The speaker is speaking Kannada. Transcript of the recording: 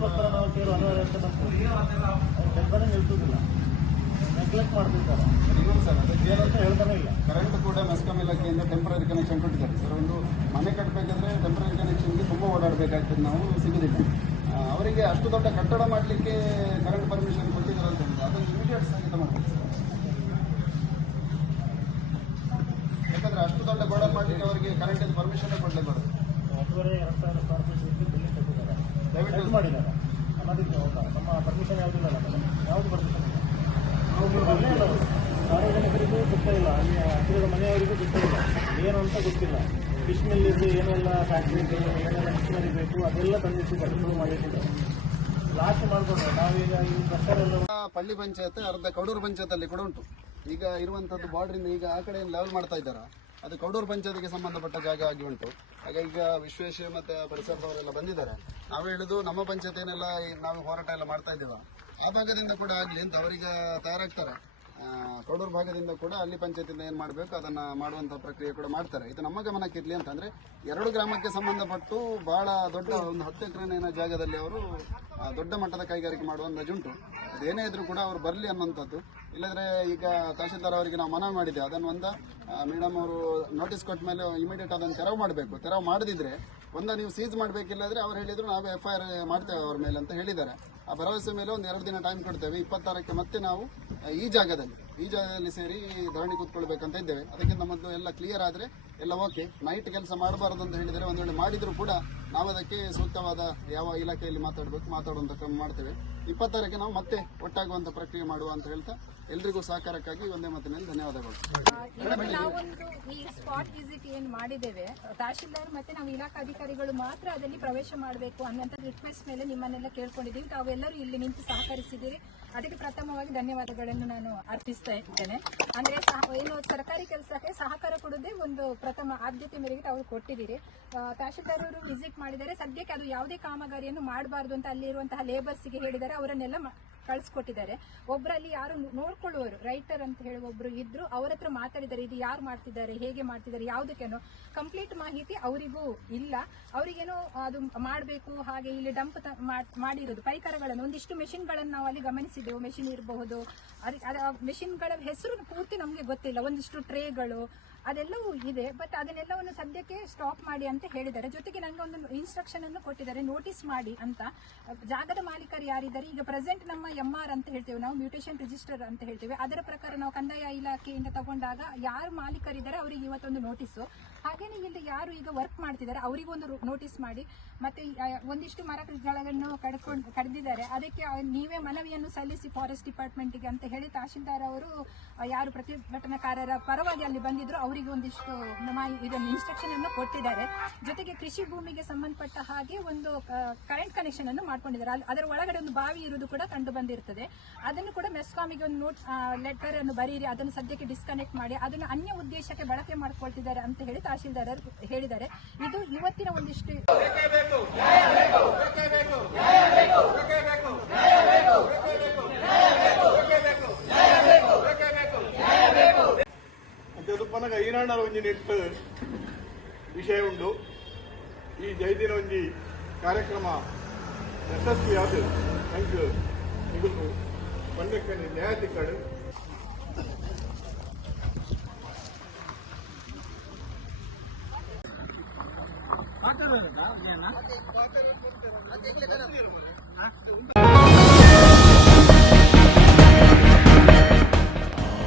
ಅದಕ್ಕೋಸ್ಕರ ನಾವು ಸೇರು ಅನಿವಾರ್ಯ ಅಂತ ಕೆಲಸನೇ ನಿಲ್ಸೋದಿಲ್ಲ, ನೆಗ್ಲೆಕ್ಟ್ ಮಾಡ್ತಿದ್ದಾರೆ. ಏನಂತ ಹೇಳ್ತಾನೆ ಇಲ್ಲ. ಕರೆಂಟ್ ಕೂಡ ಮೆಸ್ಕಾಂ ಇಲಾಖೆಯಿಂದ ಟೆಂಪರರಿ ಕನೆಕ್ಷನ್ ಕೊಟ್ಟಿದ್ದಾರೆ ಸರ್. ಒಂದು ಮನೆ ಕಟ್ಟಬೇಕಾದ್ರೆ ಟೆಂಪರರಿ ಕನೆಕ್ಷನ್ಗೆ ತುಂಬ ಓಡಾಡಬೇಕಾಗ್ತದೆ, ನಾವು ಸಿಗೋದಿಲ್ಲ. ಅವರಿಗೆ ಅಷ್ಟು ದೊಡ್ಡ ಕಟ್ಟಡ ಮಾಡಲಿಕ್ಕೆ ಕರೆಂಟ್ ಪರ್ಮಿಷನ್ ಕೊಟ್ಟಿದ್ದಾರೆ ಅಂತ ಹೇಳಿದ್ರೆ ಅದನ್ನು ಇಮಿಡಿಯೇಟ್ ಸ್ಥಗಿತ ಮಾಡಬೇಕು ಸರ್. ಯಾಕಂದರೆ ಅಷ್ಟು ದೊಡ್ಡ ಗೋಡನ್ ಮಾಡಲಿಕ್ಕೆ ಅವರಿಗೆ ಕರೆಂಟಿನ ಪರ್ಮಿಷನ್ನೇ ಕೊಡಲೇಬಾರದು. 2,500 ಸ್ಕ್ವೇರ್ ಫೀಟ್ ಬಿಲ್ಡಿಂಗ್ ಕಟ್ಟಿದ್ದಾರೆ, ದಯವಿಟ್ಟು ಮಾಡಿದ್ದಾರೆ ಅನ್ನೋದಕ್ಕೆ ಹೌದಾ? ನಮ್ಮ ಪರ್ಮಿಷನ್ ಯಾವುದಿಲ್ಲ, ಯಾವುದು ಪರ್ಮಿಷನ್ ಇಲ್ಲ. ಸಾರ್ವಜನಿಕರಿಗೂ ಗೊತ್ತೇ ಇಲ್ಲ, ಅಲ್ಲಿ ಹತ್ತಿರದ ಮನೆಯವರಿಗೂ ಗೊತ್ತೇ ಇಲ್ಲ, ಏನು ಅಂತ ಗೊತ್ತಿಲ್ಲ. ಫಿಶ್ ಮಿಲ್ಲಿದ್ದು ಏನೆಲ್ಲ ಫ್ಯಾಕ್ಟ್ರಿ ಏನೆಲ್ಲ ಮಿಷನರಿ ಬೇಕು ಅದೆಲ್ಲ ತಂದಿಟ್ಟಿದ್ದಾರೆ, ಶುರು ಮಾಡಿಟ್ಟಿದ್ದಾರೆ. ಲಾಸ್ಟ್ ಮಾಡ್ಕೊಂಡು ನಾವೀಗ ಈ ಕಷ್ಟರೆಲ್ಲ ಪಳ್ಳಿ ಪಂಚಾಯತ್ ಅರ್ಧ ಕೌಡೂರು ಪಂಚಾಯತಲ್ಲಿ ಕೂಡ ಉಂಟು. ಈಗ ಇರುವಂಥದ್ದು ಬಾರ್ಡ್ರಿಂದ ಈಗ ಆ ಕಡೆ ಲೆವೆಲ್ ಮಾಡ್ತಾ ಇದ್ದಾರೆ, ಅದು ಕೌಡೂರು ಪಂಚಾಯತ್ಗೆ ಸಂಬಂಧಪಟ್ಟ ಜಾಗ ಆಗಿ ಉಂಟು. ಹಾಗೆ ಈಗ ವಿಶ್ವೇಶ ಮತ್ತು ಪರಿಸರದವರೆಲ್ಲ ಬಂದಿದ್ದಾರೆ. ನಾವು ಹೇಳುದು ನಮ್ಮ ಪಂಚಾಯತ್ ಏನೆಲ್ಲ ನಾವು ಹೋರಾಟ ಎಲ್ಲ ಮಾಡ್ತಾ ಇದ್ದೇವೆ ಆ ಭಾಗದಿಂದ ಕೂಡ ಆಗಲಿ ಅಂತ ಅವರಿಗೆ ತಯಾರಾಗ್ತಾರೆ. ಕೌಡೂರು ಭಾಗದಿಂದ ಕೂಡ ಅಲ್ಲಿ ಪಂಚಾಯತಿಂದ ಏನು ಮಾಡಬೇಕು ಅದನ್ನು ಮಾಡುವಂಥ ಪ್ರಕ್ರಿಯೆ ಕೂಡ ಮಾಡ್ತಾರೆ. ಇದು ನಮ್ಮ ಗಮನಕ್ಕಿರಲಿ ಅಂತಂದರೆ 2 ಗ್ರಾಮಕ್ಕೆ ಸಂಬಂಧಪಟ್ಟು ಭಾಳ ದೊಡ್ಡ ಒಂದು 10 ಎಕರೆ ಜಾಗದಲ್ಲಿ ಅವರು ದೊಡ್ಡ ಮಟ್ಟದ ಕೈಗಾರಿಕೆ ಮಾಡುವ ಅಂದಾಜುಂಟು. ಅದೇನೇ ಇದ್ರೂ ಕೂಡ ಅವರು ಬರಲಿ ಅನ್ನೋಂಥದ್ದು. ಇಲ್ಲದ್ರೆ ಈಗ ತಹಶೀಲ್ದಾರ್ ಅವರಿಗೆ ನಾವು ಮನವಿ ಮಾಡಿದ್ದೆ, ಅದನ್ನು ಮೇಡಮ್ ಅವರು ನೋಟಿಸ್ ಕೊಟ್ಟ ಮೇಲೆ ಇಮಿಡಿಯೇಟ್ ಅದನ್ನು ತೆರವು ಮಾಡಬೇಕು. ತೆರವು ಮಾಡದಿದ್ರೆ ನೀವು ಸೀಸ್ ಮಾಡಬೇಕಿಲ್ಲದ್ರೆ ಅವ್ರು ಹೇಳಿದ್ರು ನಾವೇ FIR ಮಾಡ್ತೇವೆ ಅವ್ರ ಮೇಲೆ ಅಂತ ಹೇಳಿದ್ದಾರೆ. ಆ ಭರವಸೆ ಮೇಲೆ ಒಂದು 2 ದಿನ ಟೈಮ್ ಕೊಡ್ತೇವೆ. 26ಕ್ಕೆ ಮತ್ತೆ ನಾವು ಈ ಜಾಗದಲ್ಲಿ ಸೇರಿ ಧರಣಿ ಕೂತ್ಕೊಳ್ಬೇಕಂತ ಇದ್ದೇವೆ. ಅದಕ್ಕಿಂತ ಮೊದಲು ಎಲ್ಲ ಕ್ಲಿಯರ್ ಆದರೆ ಎಲ್ಲ ಓಕೆ. ನೈಟ್ ಕೆಲಸ ಮಾಡಬಾರದು ಅಂತ ಹೇಳಿದರೆ ಒಂದು ವೇಳೆ ಮಾಡಿದರೂ ಕೂಡ ನಾವು ಅದಕ್ಕೆ ಸೂಕ್ತವಾದ ಯಾವ ಇಲಾಖೆಯಲ್ಲಿ ಮಾತಾಡುವಂಥ ಕ್ರಮ ಮಾಡ್ತೇವೆ. 26ಕ್ಕೆ ನಾವು ಮತ್ತೆ ಒಟ್ಟಾಗುವಂಥ ಪ್ರಕ್ರಿಯೆ ಮಾಡುವ ಅಂತ ಹೇಳ್ತಾ ಎಲ್ರಿಗೂ ಸಹಕಾರಕ್ಕಾಗಿ ಒಂದೇ ಮಾತಿನಲ್ಲಿ ಧನ್ಯವಾದಗಳು. ನಾವೊಂದು ಈ ಸ್ಪಾಟ್ ವಿಸಿಟ್ ಏನು ಮಾಡಿದ್ದೇವೆ, ತಹಶೀಲ್ದಾರ್ ಮತ್ತೆ ನಾವು ಇಲಾಖಾಧಿಕಾರಿಗಳು ಮಾತ್ರ ಅದರಲ್ಲಿ ಪ್ರವೇಶ ಮಾಡಬೇಕು ಅನ್ನೋಂಥ ರಿಕ್ವೆಸ್ಟ್ ಮೇಲೆ ನಿಮ್ಮನ್ನೆಲ್ಲ ಕೇಳ್ಕೊಂಡಿದ್ದೀವಿ. ತಾವೆಲ್ಲರೂ ಇಲ್ಲಿ ನಿಂತು ಸಹಕರಿಸಿದ್ದೀರಿ, ಅದಕ್ಕೆ ಪ್ರಥಮವಾಗಿ ಧನ್ಯವಾದಗಳನ್ನು ನಾನು ಅರ್ಪಿಸ್ತಾ ಇದ್ದೇನೆ. ಅಂದ್ರೆ ಏನು ಸರ್ಕಾರಿ ಕೆಲಸಕ್ಕೆ ಸಹಕಾರ ಕೊಡೋದೇ ಒಂದು ಪ್ರಥಮ ಆದ್ಯತೆ ಮೇರೆಗೆ ತಾವು ಕೊಟ್ಟಿದ್ದೀರಿ. ತಹಶೀಲ್ದಾರ್ ಅವರು ವಿಸಿಟ್ ಮಾಡಿದರೆ ಸದ್ಯಕ್ಕೆ ಅದು ಯಾವುದೇ ಕಾಮಗಾರಿಯನ್ನು ಮಾಡಬಾರ್ದು ಅಂತ ಅಲ್ಲಿರುವಂತಹ ಲೇಬರ್ಸ್ಗೆ ಹೇಳಿದ್ದಾರೆ, ಅವರನ್ನೆಲ್ಲ ಕಳಿಸ್ಕೊಟ್ಟಿದ್ದಾರೆ. ಒಬ್ಬರಲ್ಲಿ ಯಾರು ನೋಡ್ಕೊಳ್ಳುವರು ರೈಟರ್ ಅಂತ ಹೇಳಿ ಒಬ್ರು ಇದ್ರು, ಅವ್ರ ಹತ್ರ ಮಾತಾಡಿದ್ದಾರೆ, ಇದು ಯಾರು ಮಾಡ್ತಿದ್ದಾರೆ, ಹೇಗೆ ಮಾಡ್ತಿದ್ದಾರೆ, ಯಾವುದಕ್ಕೇನೋ ಕಂಪ್ಲೀಟ್ ಮಾಹಿತಿ ಅವರಿಗೂ ಇಲ್ಲ. ಅವರಿಗೇನೋ ಅದು ಮಾಡಬೇಕು, ಹಾಗೆ ಇಲ್ಲಿ ಡಂಪ್ ಮಾಡಿರೋದು ಪರಿಕರಗಳನ್ನು ಒಂದಿಷ್ಟು ಮೆಷಿನ್ಗಳನ್ನು ನಾವು ಅಲ್ಲಿ ಗಮನಿಸಿದ್ದೆವು. ಮೆಷಿನ್ ಇರಬಹುದು, ಮೆಷಿನ್ಗಳ ಹೆಸರು ಪೂರ್ತಿ ನಮಗೆ ಗೊತ್ತಿಲ್ಲ, ಒಂದಿಷ್ಟು ಟ್ರೇಗಳು ಅದೆಲ್ಲವೂ ಇದೆ. ಬಟ್ ಅದನ್ನೆಲ್ಲವನ್ನು ಸದ್ಯಕ್ಕೆ ಸ್ಟಾಪ್ ಮಾಡಿ ಅಂತ ಹೇಳಿದ್ದಾರೆ. ಜೊತೆಗೆ ನನಗೆ ಒಂದು ಇನ್ಸ್ಟ್ರಕ್ಷನ್ ಅನ್ನು ಕೊಟ್ಟಿದ್ದಾರೆ, ನೋಟಿಸ್ ಮಾಡಿ ಅಂತ. ಜಾಗದ ಮಾಲೀಕರು ಯಾರಿದ್ದಾರೆ, ಈಗ ಪ್ರೆಸೆಂಟ್ ನಮ್ಮ MR ಅಂತ ಹೇಳ್ತೇವೆ ನಾವು, ಮ್ಯೂಟೇಷನ್ ರಿಜಿಸ್ಟರ್ ಅಂತ ಹೇಳ್ತೇವೆ, ಅದರ ಪ್ರಕಾರ ನಾವು ಕಂದಾಯ ಇಲಾಖೆಯಿಂದ ತಗೊಂಡಾಗ ಯಾರು ಮಾಲೀಕರಿದ್ದಾರೆ ಅವರಿಗೆ ಇವತ್ತೊಂದು ನೋಟಿಸು. ಹಾಗೇನೆ ಇಲ್ಲಿ ಯಾರು ಈಗ ವರ್ಕ್ ಮಾಡ್ತಿದ್ದಾರೆ ಅವರಿಗೊಂದು ನೋಟಿಸ್ ಮಾಡಿ, ಮತ್ತೆ ಒಂದಿಷ್ಟು ಮರಗಳನ್ನು ಕಡಿದಿದ್ದಾರೆ, ಅದಕ್ಕೆ ನೀವೇ ಮನವಿಯನ್ನು ಸಲ್ಲಿಸಿ ಫಾರೆಸ್ಟ್ ಡಿಪಾರ್ಟ್ಮೆಂಟ್ಗೆ ಅಂತ ಹೇಳಿ ತಹಶೀಲ್ದಾರ್ ಅವರು ಯಾರು ಪ್ರತಿಭಟನಾಕಾರರ ಪರವಾಗಿ ಅಲ್ಲಿ ಬಂದಿದ್ರು ಅವರಿಗೆ ಒಂದಿಷ್ಟು ಇದನ್ನು ಇನ್ಸ್ಟ್ರಕ್ಷನ್ ಅನ್ನು ಕೊಟ್ಟಿದ್ದಾರೆ. ಜೊತೆಗೆ ಕೃಷಿ ಭೂಮಿಗೆ ಸಂಬಂಧಪಟ್ಟ ಹಾಗೆ ಒಂದು ಕರೆಂಟ್ ಕನೆಕ್ಷನ್ ಅನ್ನು ಮಾಡ್ಕೊಂಡಿದ್ದಾರೆ. ಅದರ ಒಳಗಡೆ ಒಂದು ಬಾವಿ ಇರುವುದು ಕೂಡ ಕಂಡು ಬಂದಿರ್ತದೆ. ಅದನ್ನು ಕೂಡ ಮೆಸ್ಕಾಮಿಗೆ ಒಂದು ಲೆಟರ್ ಅನ್ನು ಬರೀರಿ, ಅದನ್ನು ಸದ್ಯಕ್ಕೆ ಡಿಸ್ಕನೆಕ್ಟ್ ಮಾಡಿ, ಅದನ್ನು ಅನ್ಯ ಉದ್ದೇಶಕ್ಕೆ ಬಳಕೆ ಮಾಡ್ಕೊಳ್ತಿದ್ದಾರೆ ಅಂತ ಹೇಳಿ ತಹಶೀಲ್ದಾರ್ ಹೇಳಿದ್ದಾರೆ. ಇದು ಇವತ್ತಿನ ಒಂದಿಷ್ಟು ಪನಗ ಈರಾಣರ ಒಂಜಿ ನೆಟ್ಟು ವಿಷಯ ಉಂಡು. ಈ ಜೈದಿನ ಒಂಜಿ ಕಾರ್ಯಕ್ರಮ ಯಶಸ್ವಿಯಾದ ನಂಗೆ ನಿಗುಲು ಪಂಡಕ್ಕನಿ ನ್ಯಾಯಾಧಿಕಾರಿ ಮಾತಾಡೋಣ